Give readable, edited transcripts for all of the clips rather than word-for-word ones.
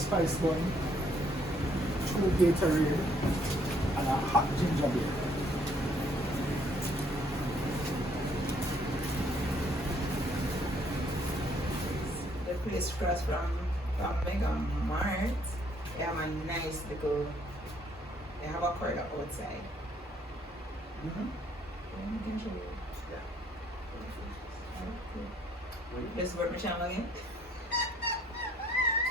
spice bun, 2 Gatorade, and a hot ginger beer. The place across from Mega Mart. They have a nice little, they have a corridor outside. Mm-hmm. Yeah, you can show you. Yeah. Just work my channel again?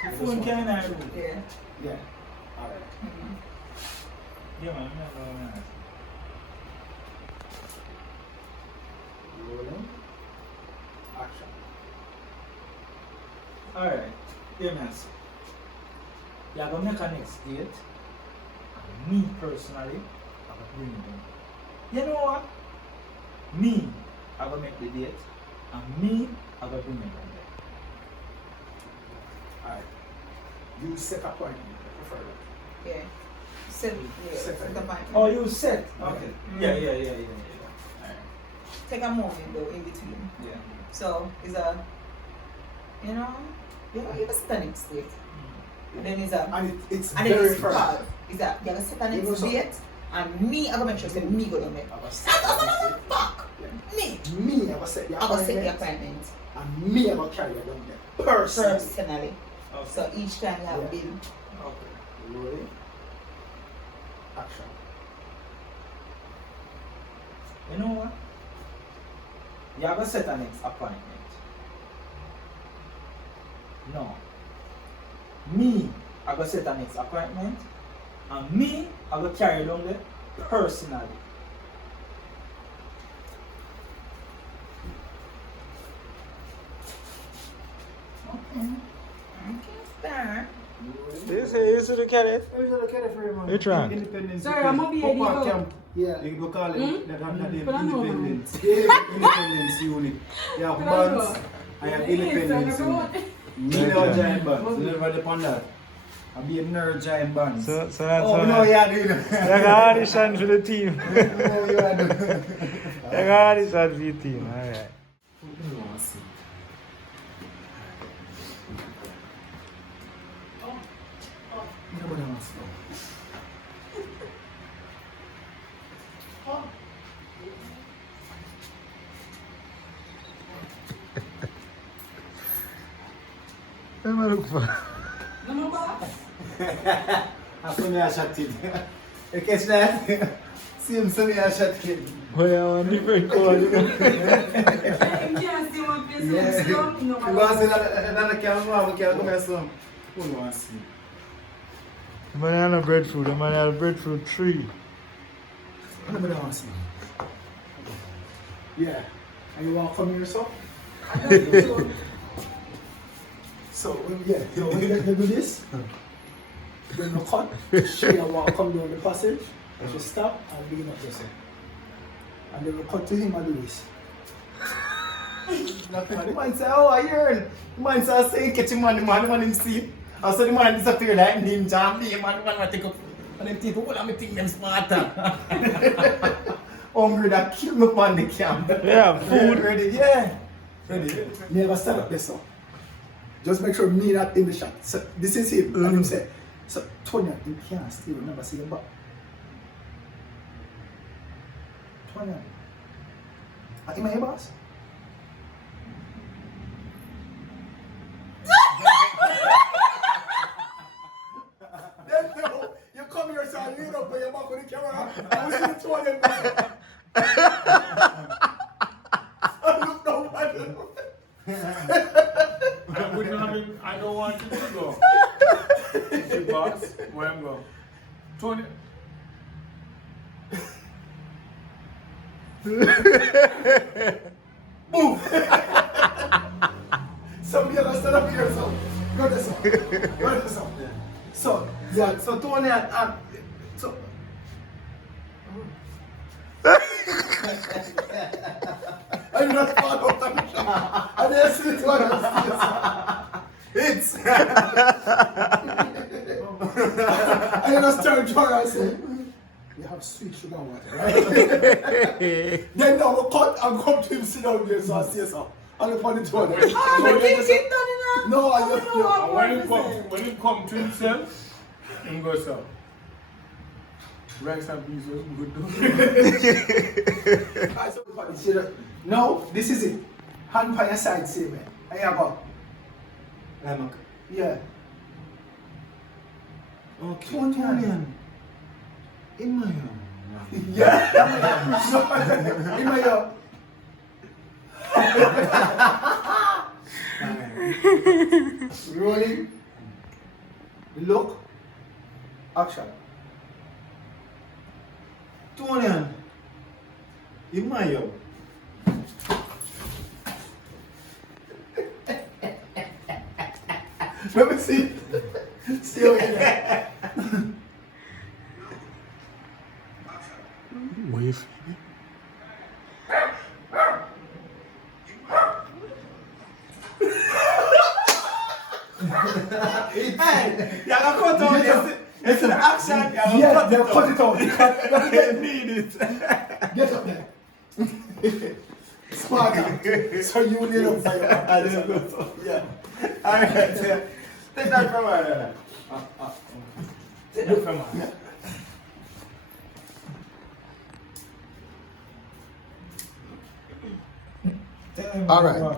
The phone can I? Yeah. Yeah. Alright. Mm-hmm. Yeah, man. No. Rolling. Action. Alright. Yeah, man. You're going to make a next date. And me personally, I'm going to bring you down. You know what? Me, I'm going to make the date. And me, I'm going to bring you down there. Alright. You set appointment. I prefer that. Yeah. Set the appointment. Oh, you set? Okay. Mhm. Yeah. Alright. Take a moment though in between. Yeah. So, it's a, you know, you have a stunning state. And then it's a, And it's and then very it's firm. hard. It's a, you have a stunning You know something? date. And me, I'm going to make sure say me go down there. I was That's what fuck. Me. Me, I was set the I'm going to set the appointment. appointment. And me, I will carry you down there. Personally. Personally. Okay. So each time you have Yeah. bill. Okay. Rolling. Action. You know what? You have to set a next appointment. No. Me, I go set a next appointment. And me, I go carry down there personally. Okay. Star. You see the carrot? Which one? Independence. Sorry, I'm gonna be Pop-up illegal. camp. Yeah. You go call it that the But I know, independence. Independence unit. You have But I know. bands. I have Yes, independence I unit. know. Me know giant bands. You never depend that. I be a nerd giant bands. So that's Oh why. no, yeah, dude. You got audition for the team. Oh, you are doing. You got audition for the team. Alright. Nobody wants to go. What am I looking for? No box. That's when I shot it. You catch that? Same son I shot it. Oh yeah, one different code. You can't see one place. Yeah. You You want to see another camera? We can't come here soon. Who wants to see? The man had no breadfruit. The man had breadfruit 3. Nobody wants to go. Yeah. And you want to come here, so? So, when you do this, then you cut, she want to come down the passage, she stop and begin up yourself. And then we cut to him and do this. The man say, oh, I heard. The man say, say, catch him on the man him see. And so the man disappear like ninja. And the man take up. And them people, well, I think them smarter. Hungry that kill me on the camp. Yeah, food. Ready? Yeah. Ready? Never stand up there, so. Just make sure me not in the shot. So, this is him. And him say, so, Tonya, you can't still remember see him back. Tonya. Are you my boss? Then no, you come here, so I lean up and you're back on the camera. I was in Tonya. I look nobody. I don't want you to go. The boss, where I'm going. Tony. Boom! Somebody else stand up here, so. Go this one. Go this one. So, yeah, so Tony so. I did not follow that shot. I didn't see it one of It's. I just turned to her and said, you have sweet sugar water, right? Then now we cut and come to him sit down there, so I say so. On the toilet. Oh, the thing keep done in a. No, I I just. don't know what When word he is come, it. when he come to himself, he go so. Rice and peas was good though. No, this is it. Hand by your side, same way. There you go. Lemon. Yeah. Okay. Tony. In my hand. Yeah. In my Rolling. Look. Action. Tony. In my hand. Let me see. See over here. Wave. Hey, you gotta cut out this. It's an action. You Yeah, gotta they'll cut cut it it out. out. Need it. Get up there. Smarter. So you need up for your Yeah. Alright, yeah. Take that from her. Take that from her. All right.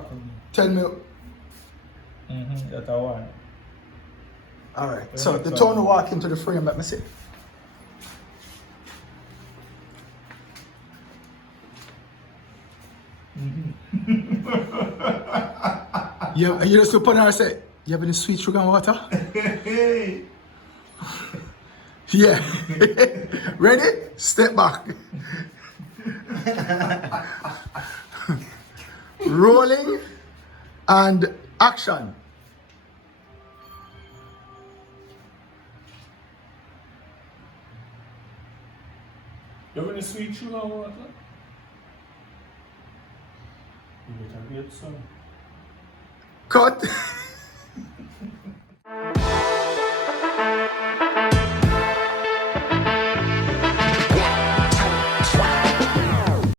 Tell me. That's a one. All right. So the tone to walk into the frame, let me see. You just put on and say, you have any sweet sugar and water? Yeah. Ready? Step back. Rolling and action. You have any sweet sugar or water? You better get some. Cut.